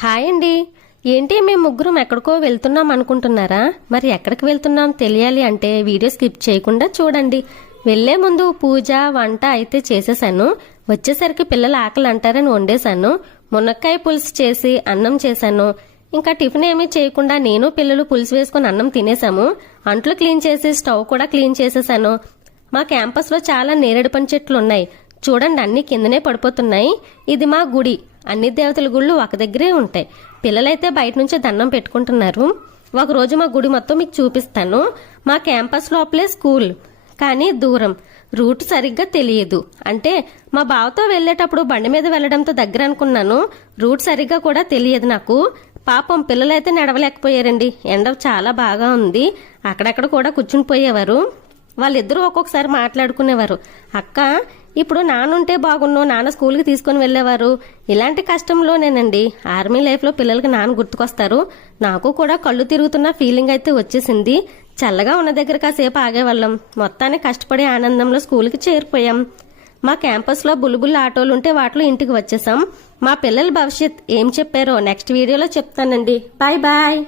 Hi అండి. ఏంటి మేము ముగ్గురం ఎక్కడికో వెళ్తున్నాం అనుకుంటున్నారా? మరి ఎక్కడికి వెళ్తున్నాం తెలియాలి అంటే వీడియో స్కిప్ చేయకుండా చూడండి. వెళ్లే ముందు పూజ వంట అయితే చేసేసాను. వచ్చేసరికి పిల్లలు ఆకలి అంటారని వండేశాను. మునక్కాయ పులుసు చేసి అన్నం చేశాను. ఇంకా టిఫిన్ ఏమీ చేయకుండా నేను పిల్లలు పులుసు వేసుకుని అన్నం తినేసాము. అంట్లు క్లీన్ చేసి స్టవ్ కూడా క్లీన్ చేసేసాను. మా క్యాంపస్ లో చాలా నేరేడు పండు చెట్లు ఉన్నాయి. చూడండి, అన్ని కిందనే పడిపోతున్నాయి. ఇది మా గుడి. అన్ని దేవతల గుళ్ళు ఒక దగ్గరే ఉంటాయి. పిల్లలైతే బయట నుంచి దండం పెట్టుకుంటున్నారు. ఒకరోజు మా గుడి మొత్తం మీకు చూపిస్తాను. మా క్యాంపస్ లోపలే స్కూల్, కానీ దూరం. రూట్ సరిగ్గా తెలియదు. అంటే మా బావతో వెళ్లేటప్పుడు బండి మీద వెళ్లడంతో దగ్గర అనుకున్నాను. రూట్ సరిగ్గా కూడా తెలియదు నాకు. పాపం పిల్లలైతే నడవలేకపోయారండి. ఎండ చాలా బాగా ఉంది. అక్కడక్కడ కూడా కూర్చుని పోయేవారు. వాళ్ళిద్దరూ ఒక్కొక్కసారి మాట్లాడుకునేవారు. అక్క, ఇప్పుడు నాన్నుంటే బాగున్నావు, నాన్న స్కూల్కి తీసుకుని వెళ్ళేవారు. ఇలాంటి కష్టంలోనేనండి ఆర్మీ లైఫ్లో పిల్లలకి నాన్న గుర్తుకొస్తారు. నాకు కూడా కళ్ళు తిరుగుతున్న ఫీలింగ్ అయితే వచ్చేసింది. చల్లగా ఉన్న దగ్గర కాసేపు ఆగేవాళ్ళం. మొత్తాన్ని కష్టపడి ఆనందంలో స్కూల్కి చేరిపోయాం. మా క్యాంపస్లో బుల్బుల్ ఆటోలు ఉంటే వాటిలో ఇంటికి వచ్చేసాం. మా పిల్లల భవిష్యత్ ఏం చెప్పారో నెక్స్ట్ వీడియోలో చెప్తానండి. Bye bye.